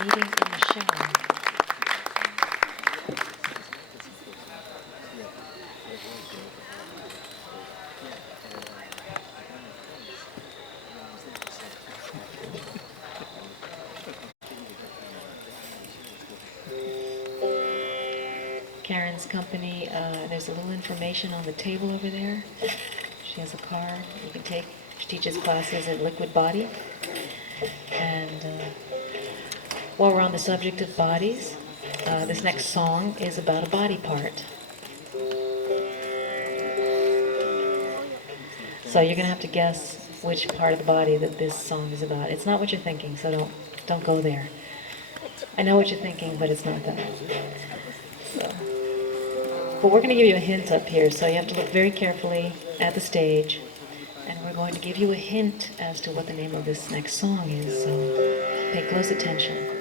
Meeting in the shower. Karen's company, there's a little information on the table over there. She has a card you can take. She teaches classes at Liquid Body. And while we're on the subject of bodies, this next song is about a body part. So you're going to have to guess which part of the body that this song is about. It's not what you're thinking, so don't go there. I know what you're thinking, but it's not that. So. But we're going to give you a hint up here, so you have to look very carefully at the stage, and we're going to give you a hint as to what the name of this next song is, so pay close attention.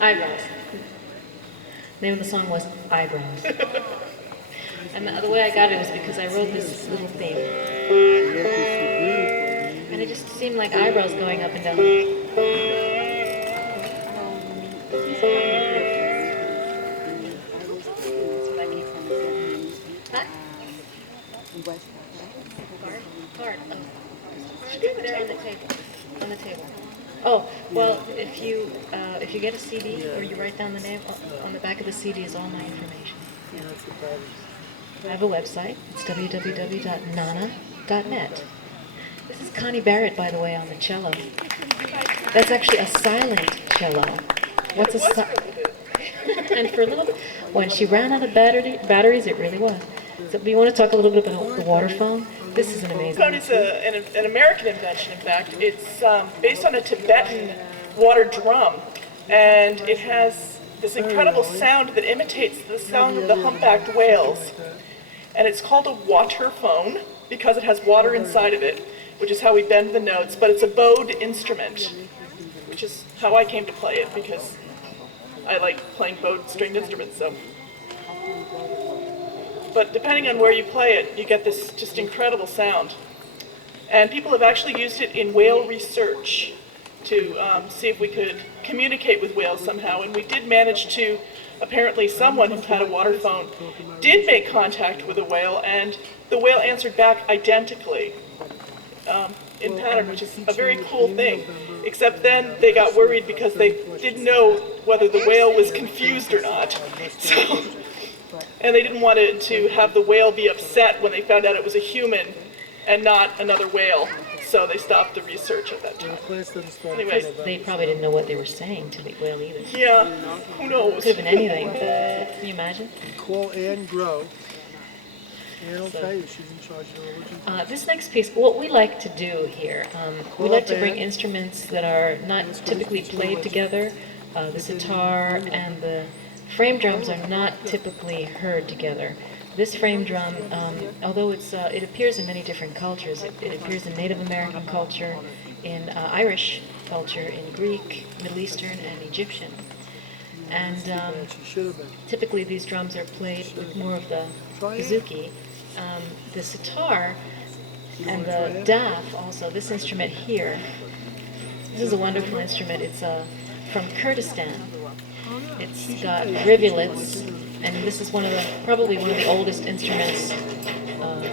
Eyebrows. The name of the song was Eyebrows. And the way I got it was because I wrote this little theme. And it just seemed like eyebrows going up and down. Card. Oh. There on the table. On the table. Oh, well, if you get a CD or you write down the name on the back of the CD is all my information. Yeah. I have a website. It's www.nana.net. This is Connie Barrett, by the way, on the cello. That's actually a silent cello. What's a and for a little bit, when she ran out of batteries, it really was. So, do you want to talk a little bit about the water phone? This is an amazing. Phone is an American invention. In fact, it's based on a Tibetan water drum, and it has this incredible sound that imitates the sound of the humpbacked whales. And it's called a water phone because it has water inside of it, which is how we bend the notes. But it's a bowed instrument, which is how I came to play it because I like playing bowed stringed instruments. So. But depending on where you play it, you get this just incredible sound. And people have actually used it in whale research to see if we could communicate with whales somehow. And we did manage to, apparently someone who had a water phone did make contact with a whale, and the whale answered back identically in pattern, which is a very cool thing. Except then they got worried because they didn't know whether the whale was confused or not. So. And they didn't want to have the whale be upset when they found out it was a human and not another whale. So they stopped the research at that time. Anyway. They probably didn't know what they were saying to the whale either. Yeah, who knows? Could have been anything. Can you imagine? Call Ann Grow. Ann will tell you she's in charge of the religion. This next piece, what we like to do here, we like to bring instruments that are not typically played together. The sitar and the frame drums are not typically heard together. This frame drum, although it appears in many different cultures, it appears in Native American culture, in Irish culture, in Greek, Middle Eastern, and Egyptian. And typically these drums are played with more of the bouzouki. The sitar and the daf also, this instrument here, this is a wonderful instrument. It's from Kurdistan. It's got rivulets, and this is probably one of the oldest instruments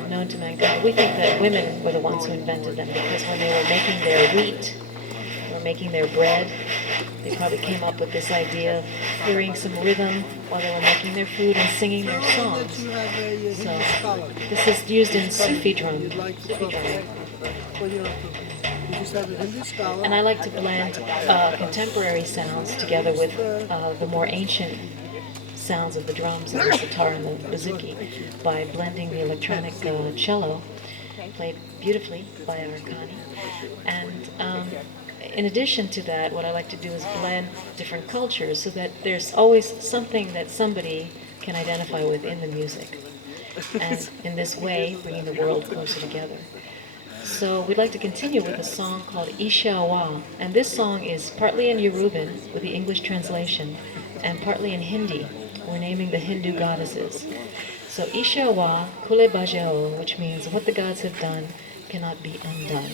known to mankind. We think that women were the ones who invented them because when they were making their wheat, or making their bread, they probably came up with this idea of hearing some rhythm while they were making their food and singing their songs. So this is used in Sufi drum. And I like to blend contemporary sounds together with the more ancient sounds of the drums and the sitar and the bouzouki by blending the electronic cello, played beautifully by our Connie. And in addition to that, what I like to do is blend different cultures so that there's always something that somebody can identify with in the music. And in this way, bringing the world closer together. So we'd like to continue with a song called Ishawa, and this song is partly in Yoruban with the English translation, and partly in Hindi. We're naming the Hindu goddesses. So Ishawa Kule Bajao, which means what the gods have done cannot be undone.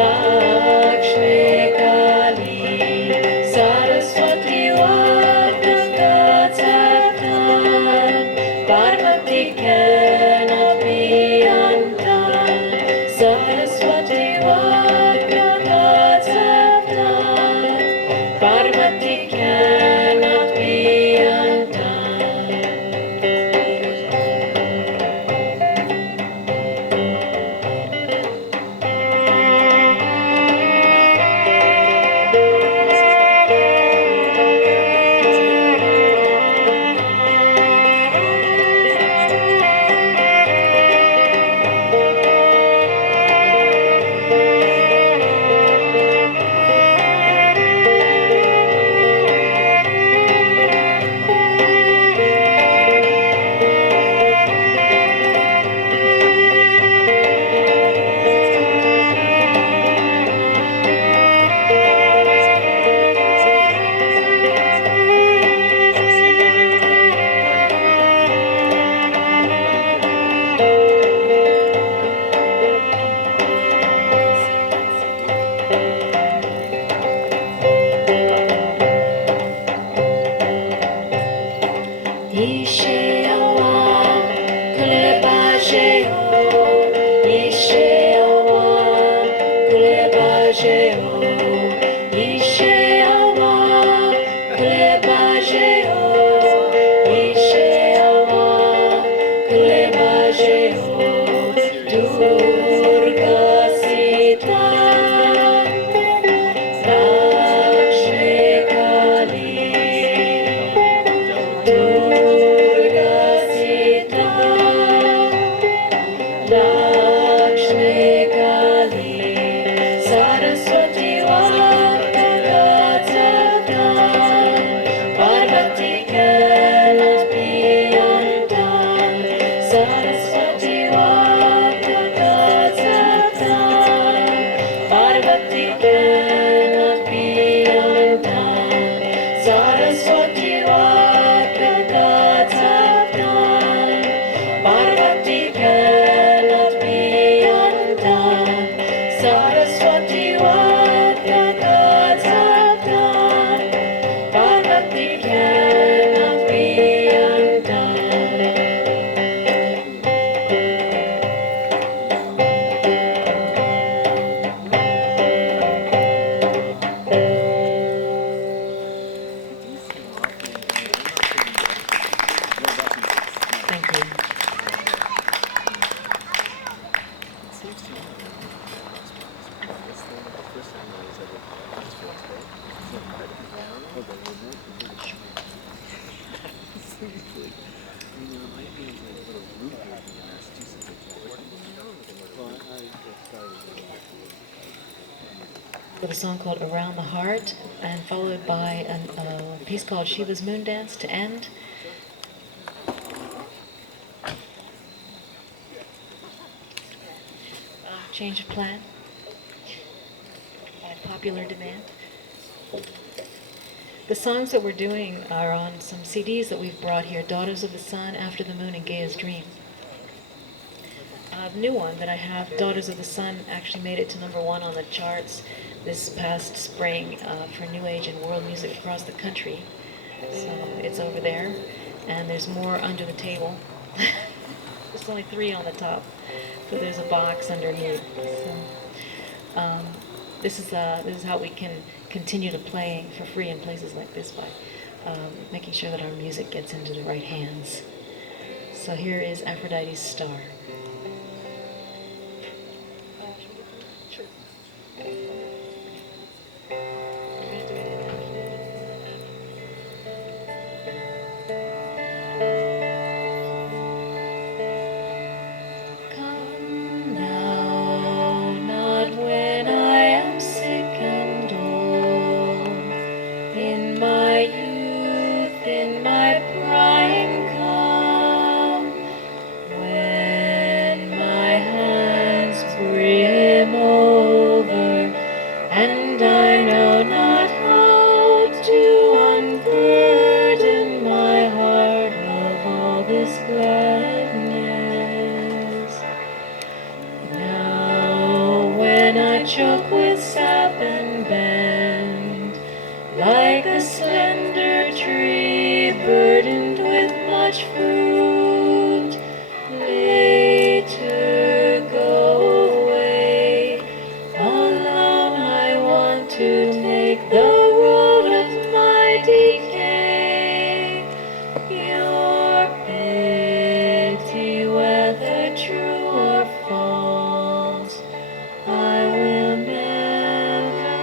Lakshmi Kali, Saraswati, what the gods have done. Parvati cannot be undone. Saraswati, what the gods have done. Parvati cannot be undone. With a song called Around the Heart, and followed by a piece called Shiva's Moon Dance to end. Change of plan by popular demand. The songs that we're doing are on some CDs that we've brought here: Daughters of the Sun, After the Moon, and Gaia's Dream. The new one that I have, Daughters of the Sun, actually made it to #1 on the charts this past spring for New Age and world music across the country. So it's over there, and there's more under the table. There's only 3 on the top, so there's a box underneath. So this is how we can continue to play for free in places like this, by making sure that our music gets into the right hands. So here is Aphrodite's Star. shook with sap and bent, like a slender tree burdened with much fruit. Later go away, alone I want to take the road of my decay. Your pity, whether true or false, I will never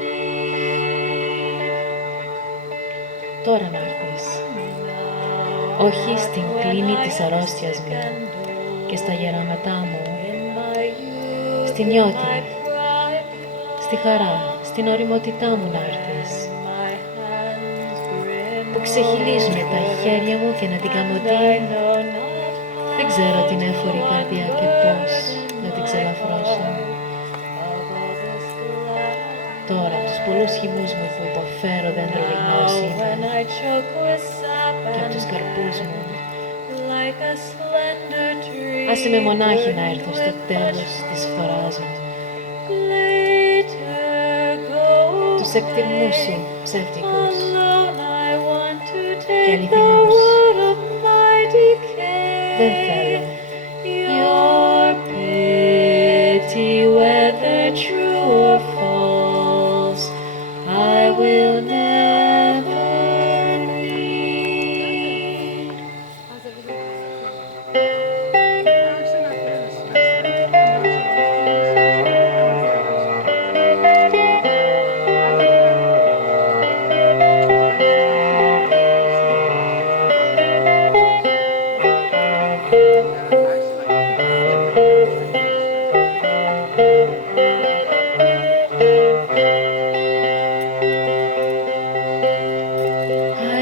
need. Τώρα να έρθεις, όχι στην κλίνη της αρρώστιας μου και στα γεράματά μου, στη νιώτη, στη χαρά, στην ωριμότητά μου να έρθεις, που ξεχυλίζουν τα χέρια μου και να την κάνω τι, δεν ξέρω την έφορη καρδιά και πώς να την ξελαφρώσω. Τώρα τους πολλούς χυμούς μου που υποφέρω δέντρο λιγνός είμαι και από τους καρπούς μου. Άσε με μονάχη να έρθω στο τέλος της φθοράς μου. Τους εκτιμμούς σου ψεύτικους και αληθινούς δεν θέλω. Your pity, whether true or false, I will never need.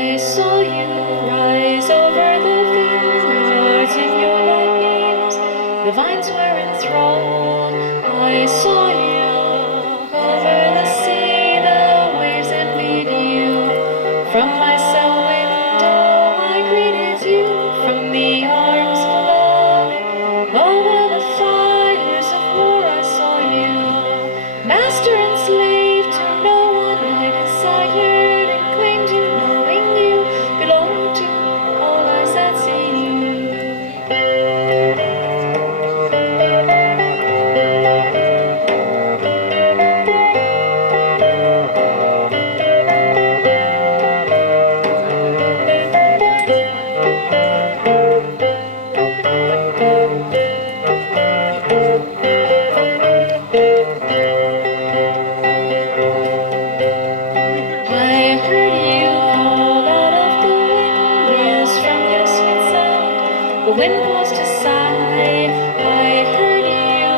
I saw you rise over the vineyards in your white beams. The vines were enthralled. I saw you over the sea. The waves envied you. From my cell window I greeted you. From the arms of love, over the fires of war I saw you. Master and slave to no one I desired and claimed you, knowing you belong to all eyes that see you. I heard you call out of the windmills from your sweet sound. The wind paused aside. I heard you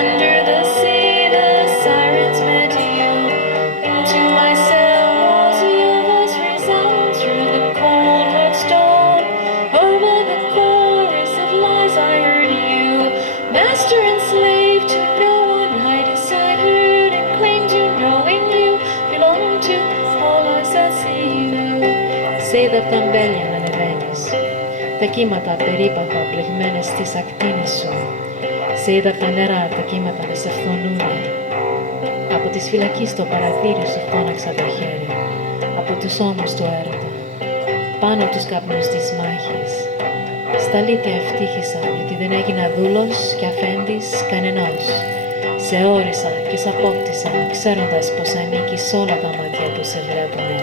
under the sea. The sirens met you. Into my cell walls your voice resounds through the cold hard stone. Over the chorus of lies I heard you. Master and slave to no one I desired and claimed you, knowing you belong to all eyes that see you. Σε είδα απ' τα αμπέλια να ανεβαίνεις, τα κύματα περίπαθα πλεγμένες στις ακτίνες σου. Σε είδα απ' τα νερά τα κύματα να σε φθονούνε. Από της φυλακής στο παραθύρι σου φώναξα τα χέρια, από τους ώμους του έρωτα, πάνω τους καπνούς της μάχης. Στα αλήθεια ευτύχησα, γιατί δεν έγινα δούλος και αφέντης κανενός. Σε όρισα και σ' απόκτησα, ξέροντας πως ανήκεις σ' όλα τα μάτια που σε βλέπουνε.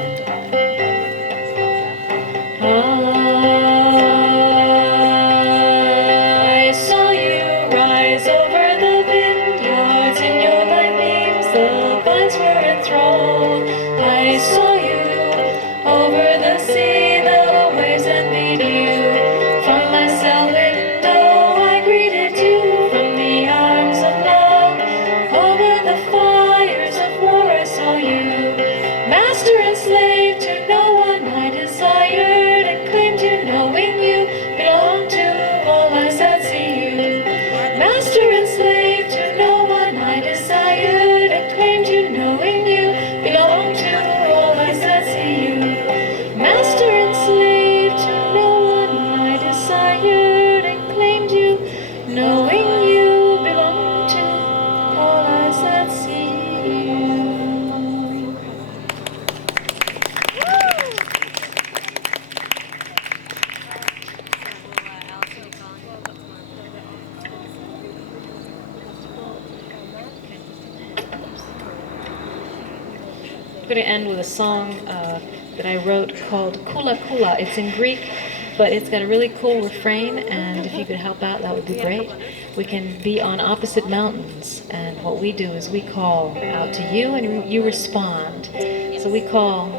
I saw you rise over the vineyards in your light beams. The vines were enthralled. I saw you over the sea. The waves envied you. From my cell window I greeted you. From the arms of love, over the fires of war I saw you. Master and slave to no one I desired and claimed going to end with a song that I wrote called Kula Kula. It's in Greek, but it's got a really cool refrain, and if you could help out, that would be great. We can be on opposite mountains, and what we do is we call out to you, and you respond. So we call,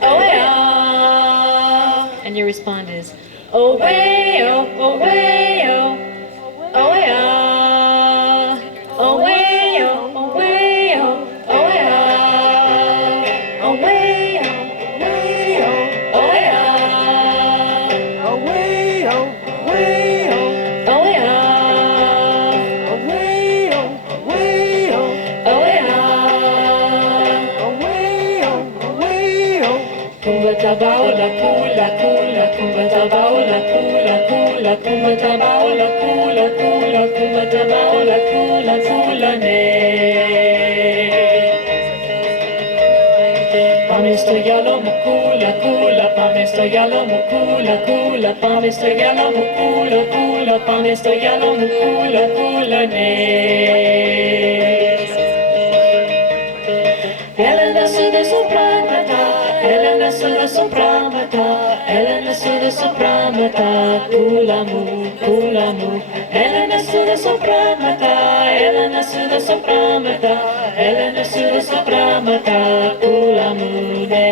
oh yeah, and your response is, oh way, oh way, oh yeah, oh way, oh way, oh yeah, oh way, oh yeah, oh way, oh yeah, Kumba tabaula kula kula, kumba tabaula kula kula, kumba tabaula kula kula, kumba tabaula kula kula ne. Pame stoyalo mukula kula, pame stoyalo mukula kula, pame stoyalo mukula kula, pame stoyalo mukula kula ne. Elena suda sopramata, Elena suda sopramata, Elena suda sopramata, kulamu, kulamu. Elena suda sopramata, Elena suda sopramata, Elena suda sopramata, kulamu ne.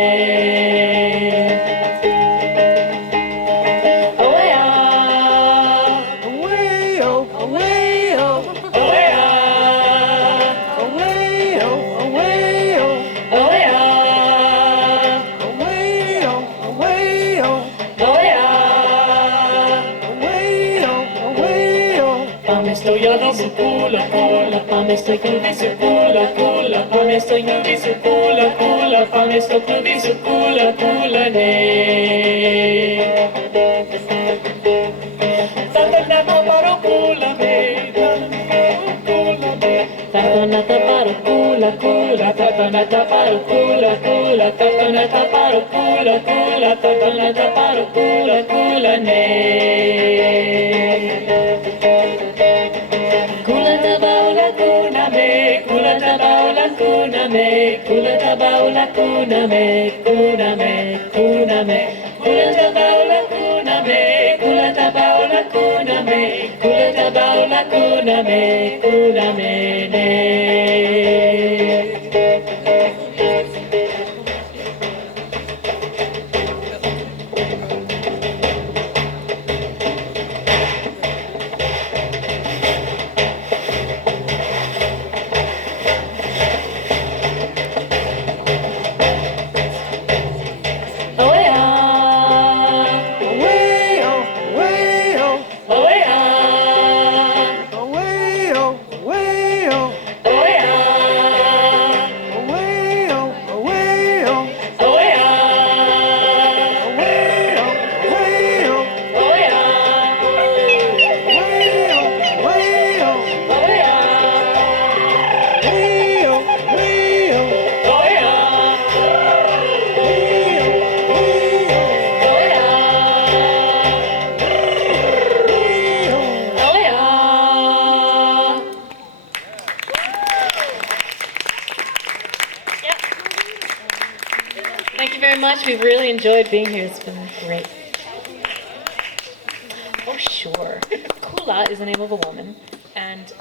Oh yeah, away, oh, away, oh, oh yeah, away, oh, away, oh. Oh yeah, away, oh, away, oh, oh yeah, away, oh, away, oh. Pame stoyalo kula kula, pame stoyalo kula kula, pame stoyalo kula kula, pame stoyalo kula kula ne. Tatanata paro kula me, tatanata paro kula kula, tatanata paro kula kula, tatanata paro kula kula, tatanata paro kula kula ne. Kula tabaula kuna me, kula tabaula kuna me, kula tabaula kuna me, kuna me, kuna me, kula tabaula kuna me, kula tabaula kuna me, kula tabaula kuna me, kuna me ne. Oh yeah, away, oh, away, oh, oh yeah, away, oh, away, oh, oh yeah, away, oh, away, oh, oh yeah, away, oh, away, oh, oh yeah, away, oh, away, oh, oh yeah, away, oh, away, oh, oh yeah. Thank you very much. We've really enjoyed being here. It's been great. Oh, sure. Kula is the name of a woman, and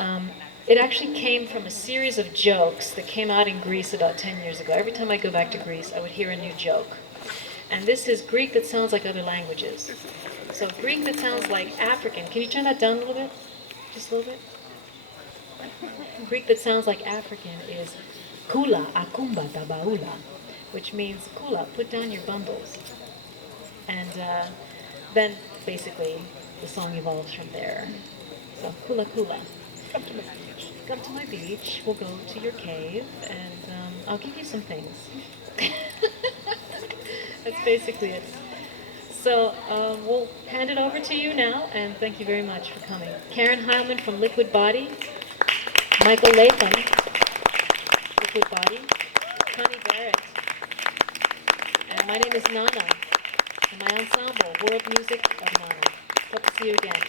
it actually came from a series of jokes that came out in Greece about 10 years ago. Every time I go back to Greece, I would hear a new joke. And this is Greek that sounds like other languages. So Greek that sounds like African. Can you turn that down a little bit? Just a little bit? Greek that sounds like African is kula akumba tabaula, which means kula, put down your bundles. And then basically the song evolves from there. So kula kula. Come to my beach. Come to my beach, we'll go to your cave, and I'll give you some things. That's basically it. So we'll hand it over to you now, and thank you very much for coming. Karen Heilman from Liquid Body, Michael Latham, Liquid Body, Connie Barrett, and my name is Nana, and my ensemble, World Music of Nana. Hope to see you again.